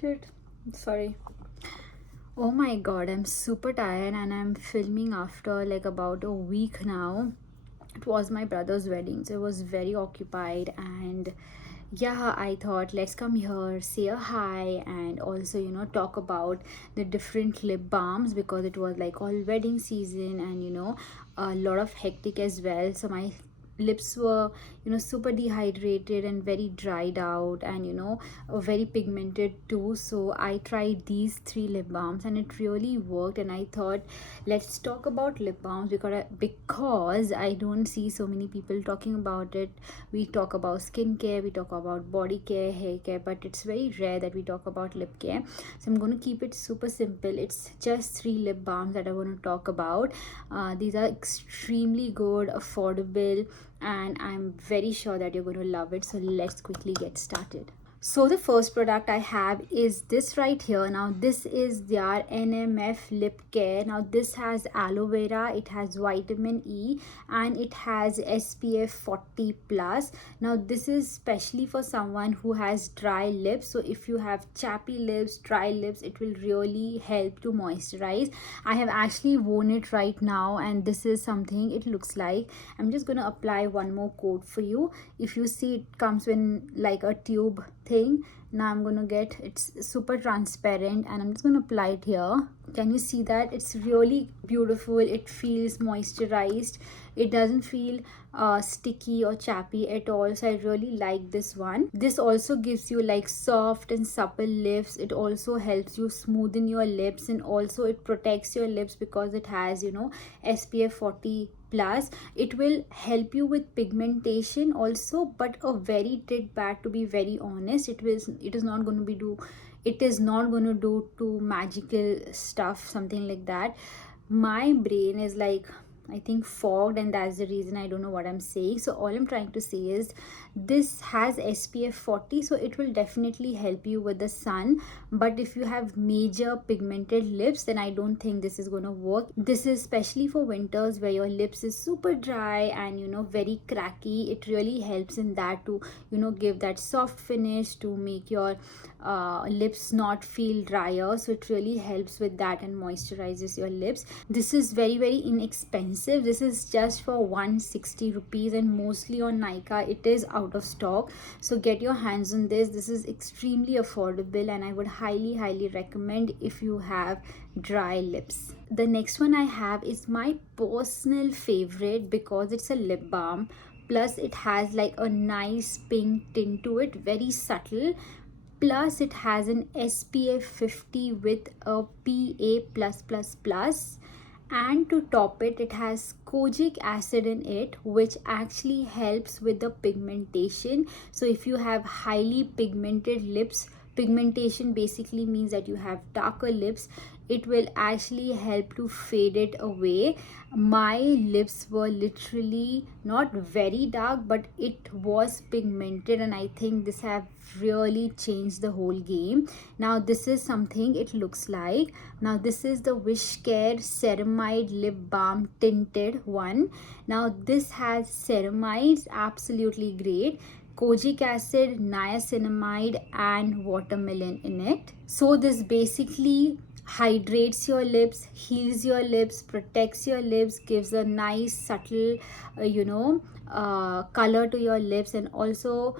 Shit. Sorry. Oh my god, I'm super tired and I'm filming after like about a week now. It was my brother's wedding, so I was very occupied, and yeah, I thought let's come here, say a hi, and also, talk about the different lip balms because it was like all wedding season and a lot of hectic as well. So my lips were super dehydrated and very dried out, and very pigmented too. So I tried these three lip balms and it really worked, and I thought let's talk about lip balms because I don't see so many people talking about it. We talk about skincare, we talk about body care, hair care, but it's very rare that we talk about lip care. So I'm going to keep it super simple. It's just three lip balms that I want to talk about. These are extremely good, affordable, and I'm very sure that you're going to love it. So let's quickly get started. So the first product I have is this right here. Now this is their NMF lip care. Now this has aloe vera, it has vitamin E, and it has SPF 40 plus. Now this is specially for someone who has dry lips. So if you have chappy lips, dry lips, it will really help to moisturize. I have actually worn it right now, and this is something it looks like. I'm just gonna apply one more coat for you. If you see, it comes in like a tube thing. Now I'm gonna get, it's super transparent, and I'm just gonna apply it here. Can you see that? It's really beautiful. It feels moisturized. It doesn't feel sticky or chappy at all. So I really like this one. This also gives you like soft and supple lips. It also helps you smoothen your lips, and also it protects your lips because it has SPF 40 plus. It will help you with pigmentation also, but a very tit bad, to be very honest. It is not going to be do, it is not going to do too magical stuff, something like that. My brain is like, I think, fogged, and that's the reason I don't know what I'm saying. So all I'm trying to say is this has SPF 40, so it will definitely help you with the sun. But if you have major pigmented lips, then I don't think this is going to work. This is especially for winters where your lips is super dry and very cracky. It really helps in that to give that soft finish, to make your lips not feel drier. So it really helps with that and moisturizes your lips. This is very, very inexpensive. This is just for 160 rupees, and mostly on Nykaa it is out of stock. So get your hands on this. This is extremely affordable, and I would highly recommend if you have dry lips. The next one I have is my personal favorite because it's a lip balm, plus it has like a nice pink tint to it, very subtle. Plus it has an SPF 50 with a PA+++, and to top it, it has kojic acid in it, which actually helps with the pigmentation. So if you have highly pigmented lips, pigmentation basically means that you have darker lips, it will actually help to fade it away. My lips were literally not very dark, but it was pigmented, and I think this have really changed the whole game. Now this is something it looks like. Now this is the Wishcare ceramide lip balm tinted one. Now this has ceramides, absolutely great, kojic acid, niacinamide, and watermelon in it. So this basically hydrates your lips, heals your lips, protects your lips, gives a nice subtle color to your lips, and also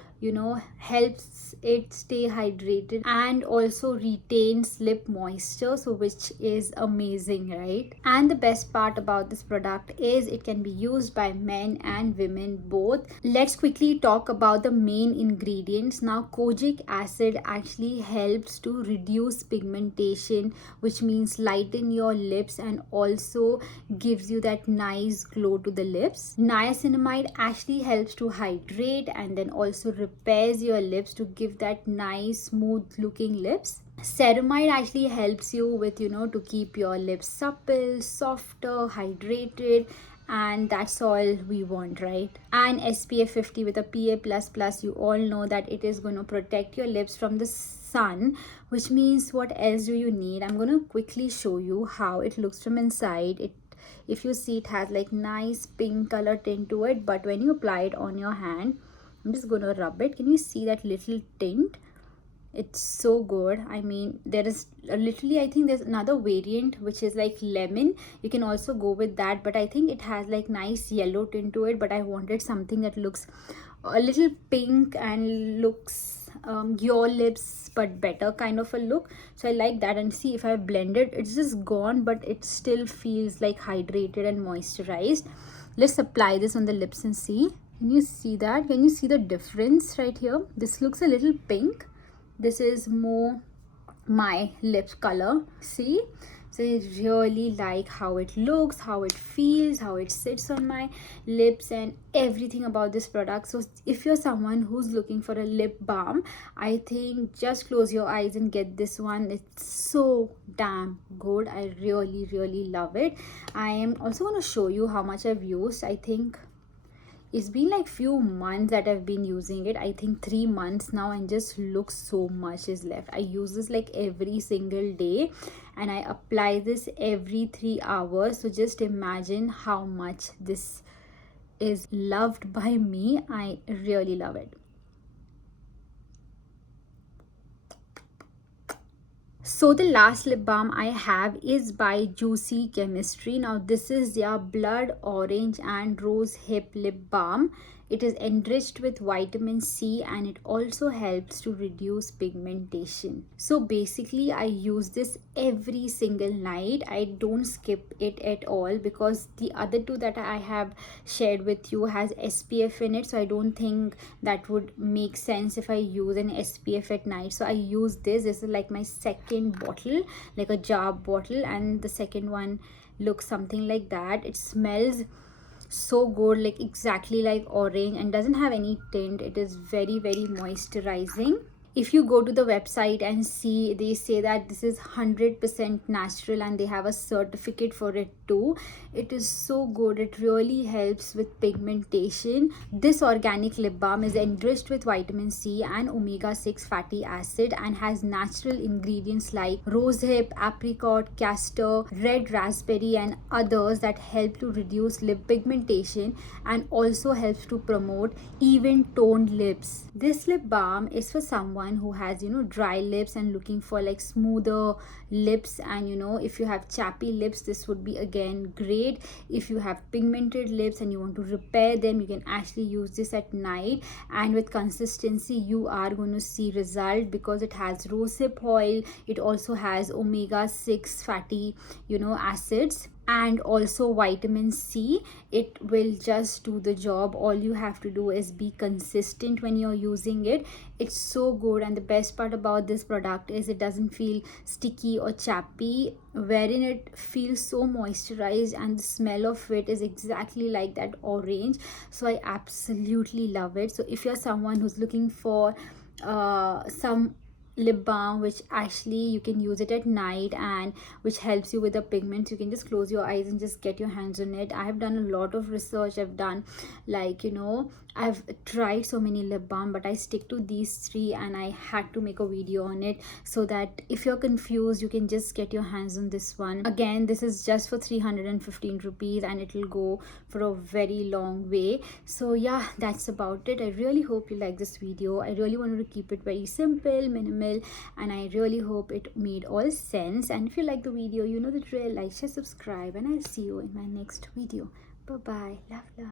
helps it stay hydrated and also retains lip moisture, so which is amazing, right? And the best part about this product is it can be used by men and women both. Let's quickly talk about the main ingredients. Now kojic acid actually helps to reduce pigmentation, which means lighten your lips, and also gives you that nice glow to the lips. Niacinamide actually helps to hydrate and then also repairs your lips to give that nice smooth looking lips. Ceramide actually helps you with to keep your lips supple, softer, hydrated, and that's all we want, right? And SPF 50 with a PA++, you all know that it is going to protect your lips from the sun, which means what else do you need? I'm going to quickly show you how it looks from inside. If you see, it has like nice pink color tint to it, but when you apply it on your hand, I'm just going to rub it. Can you see that little tint? It's so good. I mean, there is literally, I think there's another variant which is like lemon. You can also go with that, but I think it has like nice yellow tint to it. But I wanted something that looks a little pink and looks your lips but better kind of a look. So I like that. And see, if I blend it, it's just gone, but it still feels like hydrated and moisturized. Let's apply this on the lips and see. Can you see that? Can you see the difference right here? This looks a little pink. This is more my lip color. See, so I really like how it looks, how it feels, how it sits on my lips, and everything about this product. So if you're someone who's looking for a lip balm, I think just close your eyes and get this one. It's so damn good. I really love it. I am also going to show you how much I've used. I think it's been like few months that I've been using it. I think 3 months now, and just look, so much is left. I use this like every single day, and I apply this every 3 hours. So just imagine how much this is loved by me. I really love it. So the last lip balm I have is by Juicy Chemistry. Now this is their blood orange and rose hip lip balm. It is enriched with vitamin C, and it also helps to reduce pigmentation. So basically I use this every single night. I don't skip it at all, because the other two that I have shared with you has SPF in it. So I don't think that would make sense if I use an SPF at night. So I use this. This is like my second bottle, like a jar bottle, and the second one looks something like that. It smells so good, like exactly like orange, and doesn't have any tint. It is very moisturizing. If you go to the website and see, they say that this is 100% natural, and they have a certificate for it too. It is so good. It really helps with pigmentation. This organic lip balm is enriched with vitamin C and omega-6 fatty acid, and has natural ingredients like rosehip, apricot, castor, red raspberry, and others that help to reduce lip pigmentation, and also helps to promote even toned lips. This lip balm is for someone who has, dry lips and looking for like smoother lips. And if you have chappy lips, this would be again great. If you have pigmented lips and you want to repair them, you can actually use this at night, and with consistency you are going to see result, because it has rosehip oil. It also has omega-6 fatty acids, and also vitamin C. It will just do the job. All you have to do is be consistent when you're using it. It's so good, and the best part about this product is it doesn't feel sticky or chappy, wherein it feels so moisturized, and the smell of it is exactly like that orange. So I absolutely love it. So if you're someone who's looking for some lip balm which actually you can use it at night, and which helps you with the pigments, you can just close your eyes and just get your hands on it. I have done a lot of research. I've done like I've tried so many lip balm, but I stick to these three, and I had to make a video on it, so that if you're confused, you can just get your hands on this one. Again, this is just for 315 rupees, and it will go for a very long way. So yeah, that's about it. I really hope you like this video. I really wanted to keep it very simple, minimal, and I really hope it made all sense. And if you like the video, you know the drill. Like, share, subscribe, and I'll see you in my next video. Bye bye. Love.